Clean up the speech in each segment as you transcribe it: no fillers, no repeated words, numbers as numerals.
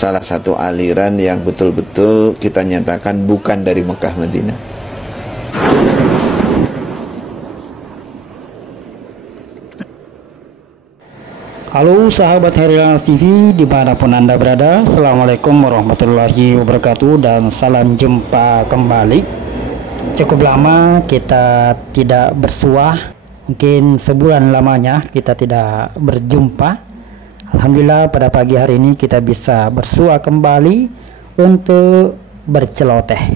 salah satu aliran yang betul-betul kita nyatakan bukan dari Mekah Madinah. Halo sahabat Herilanas TV dimanapun Anda berada, Assalamualaikum warahmatullahi wabarakatuh, dan salam jumpa kembali. Cukup lama kita tidak bersuah, mungkin sebulan lamanya kita tidak berjumpa. Alhamdulillah pada pagi hari ini kita bisa bersua kembali untuk berceloteh.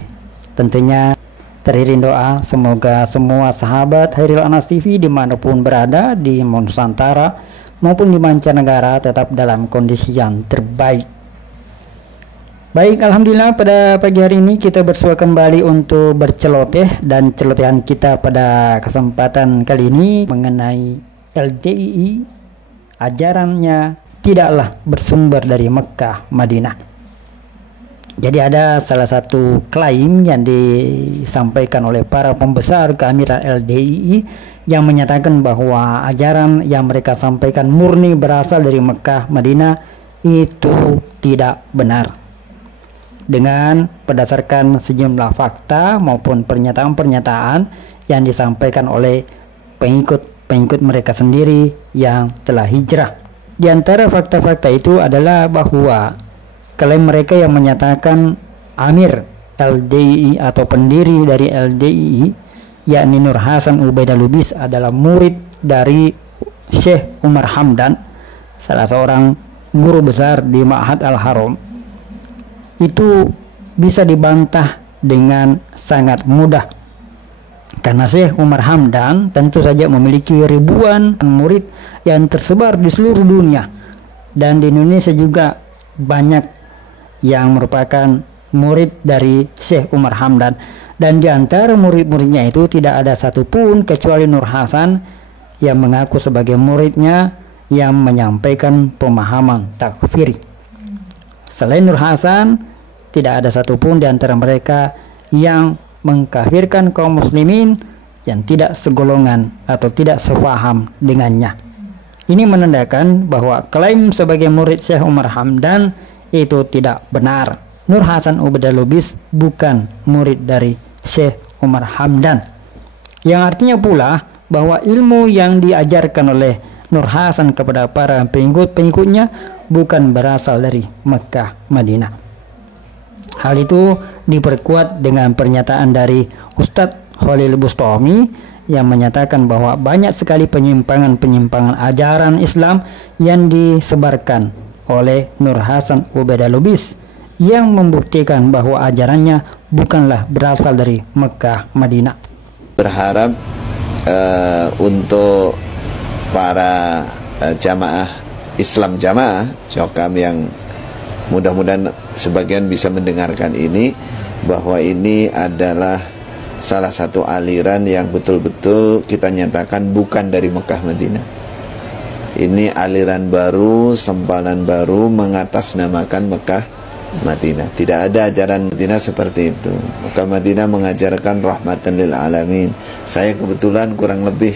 Tentunya teriring doa semoga semua sahabat Herilanas TV dimanapun berada di Nusantara maupun di mancanegara tetap dalam kondisi yang terbaik. Baik, alhamdulillah pada pagi hari ini kita bersua kembali untuk berceloteh, dan celotehan kita pada kesempatan kali ini mengenai LDII, ajarannya tidaklah bersumber dari Mekah Madinah. Jadi ada salah satu klaim yang disampaikan oleh para pembesar keamiran LDII yang menyatakan bahwa ajaran yang mereka sampaikan murni berasal dari Mekah Madinah. Itu tidak benar. Dengan berdasarkan sejumlah fakta maupun pernyataan-pernyataan yang disampaikan oleh pengikut mereka sendiri yang telah hijrah. Di antara fakta-fakta itu adalah bahwa klaim mereka yang menyatakan Amir LDII atau pendiri dari LDII yakni Nur Hasan Ubaidah Lubis adalah murid dari Syekh Umar Hamdan, salah seorang guru besar di Ma'had Al-Haram. Itu bisa dibantah dengan sangat mudah, karena Syekh Umar Hamdan tentu saja memiliki ribuan murid yang tersebar di seluruh dunia, dan di Indonesia juga banyak yang merupakan murid dari Syekh Umar Hamdan. Dan di antara murid-muridnya itu tidak ada satupun kecuali Nur Hasan yang mengaku sebagai muridnya yang menyampaikan pemahaman takfiri. Selain Nur Hasan, tidak ada satupun di antara mereka yang mengkafirkan kaum muslimin yang tidak segolongan atau tidak sepaham dengannya. Ini menandakan bahwa klaim sebagai murid Syekh Umar Hamdan itu tidak benar. Nur Hasan Ubaidah Lubis bukan murid dari Syekh Umar Hamdan, yang artinya pula bahwa ilmu yang diajarkan oleh Nur Hasan kepada para pengikut-pengikutnya bukan berasal dari Mekah Madinah. Hal itu diperkuat dengan pernyataan dari Ustadz Khalil Bustami yang menyatakan bahwa banyak sekali penyimpangan-penyimpangan ajaran Islam yang disebarkan oleh Nur Hasan Ubaidah Lubis, yang membuktikan bahwa ajarannya bukanlah berasal dari Mekah Madinah. Berharap untuk para jamaah Islam, jamaah Syokam yang mudah-mudahan sebagian bisa mendengarkan ini, bahwa ini adalah salah satu aliran yang betul-betul kita nyatakan bukan dari Mekah Madinah. Ini aliran baru, sempalan baru mengatasnamakan Mekah Madinah. Tidak ada ajaran Madinah seperti itu. Mekah Madinah mengajarkan rahmatan lil alamin. Saya kebetulan kurang lebih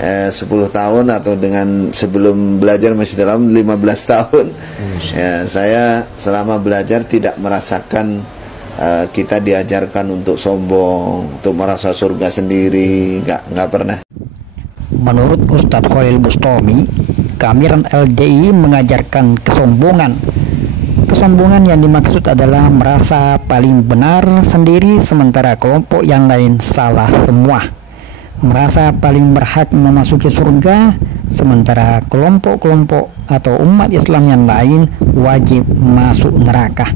10 tahun, atau dengan sebelum belajar masih dalam 15 tahun. Ya, saya selama belajar tidak merasakan kita diajarkan untuk sombong, untuk merasa surga sendiri. Nggak pernah. Menurut Ustadz Khalil Bustami, keamiran LDII mengajarkan kesombongan. Kesombongan yang dimaksud adalah merasa paling benar sendiri sementara kelompok yang lain salah semua. Merasa paling berhak memasuki surga sementara kelompok-kelompok atau umat Islam yang lain wajib masuk neraka.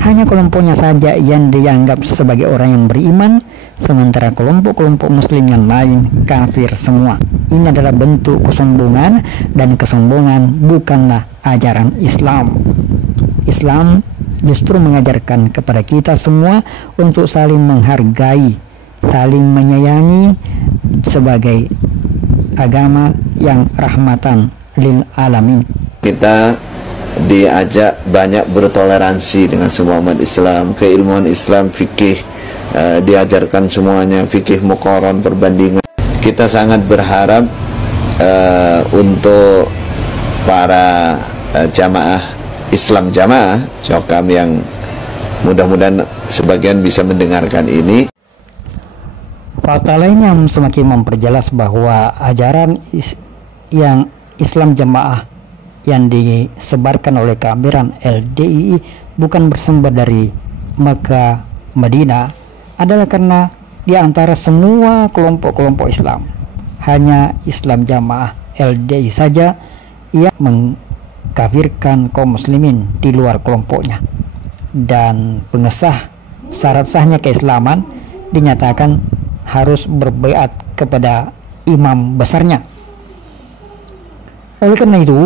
Hanya kelompoknya saja yang dianggap sebagai orang yang beriman, sementara kelompok-kelompok muslim yang lain kafir semua. Ini adalah bentuk kesombongan, dan kesombongan bukanlah ajaran Islam. Islam justru mengajarkan kepada kita semua untuk saling menghargai, saling menyayangi sebagai agama yang rahmatan lil alamin. Kita diajak banyak bertoleransi dengan semua umat Islam, keilmuan Islam, fikih diajarkan semuanya, fikih muqaran, perbandingan. Kita sangat berharap untuk para jamaah Islam Jamaah Cokam yang mudah-mudahan sebagian bisa mendengarkan ini. Fakta lain yang semakin memperjelas bahwa ajaran yang Islam Jamaah yang disebarkan oleh keamiran LDII bukan bersumber dari Mekah, Madinah, adalah karena di antara semua kelompok-kelompok Islam, hanya Islam Jamaah LDII saja yang mengkafirkan kaum muslimin di luar kelompoknya, dan pengesah syarat sahnya keislaman dinyatakan harus berbaiat kepada imam besarnya. Oleh karena itu,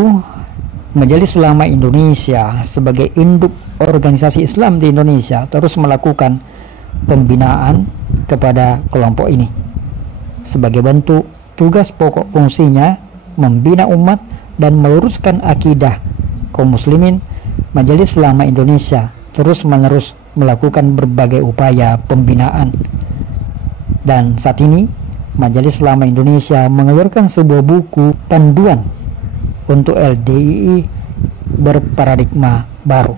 Majelis Ulama Indonesia sebagai induk organisasi Islam di Indonesia terus melakukan pembinaan kepada kelompok ini. Sebagai bentuk tugas pokok fungsinya membina umat dan meluruskan akidah kaum muslimin, Majelis Ulama Indonesia terus-menerus melakukan berbagai upaya pembinaan. Dan saat ini Majelis Ulama Indonesia mengeluarkan sebuah buku panduan untuk LDII berparadigma baru.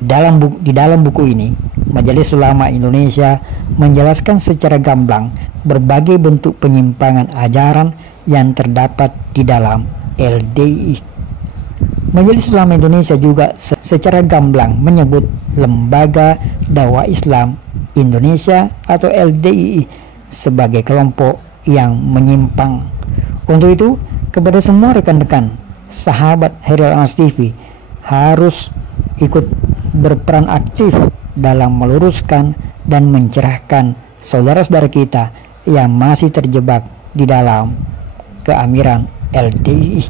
Di dalam buku ini, Majelis Ulama Indonesia menjelaskan secara gamblang berbagai bentuk penyimpangan ajaran yang terdapat di dalam LDII. Majelis Ulama Indonesia juga secara gamblang menyebut Lembaga Dakwah Islam Indonesia atau LDII sebagai kelompok yang menyimpang. Untuk itu, kepada semua rekan-rekan sahabat Herial TV harus ikut berperan aktif dalam meluruskan dan mencerahkan saudara-saudara kita yang masih terjebak di dalam keamiran LDII.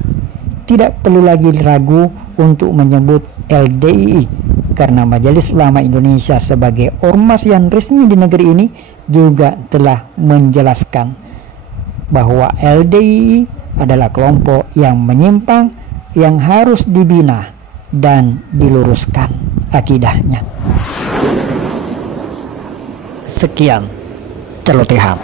Tidak perlu lagi ragu untuk menyebut LDII karena Majelis Ulama Indonesia sebagai ormas yang resmi di negeri ini juga telah menjelaskan bahwa LDII adalah kelompok yang menyimpang yang harus dibina dan diluruskan akidahnya. Sekian celotehan.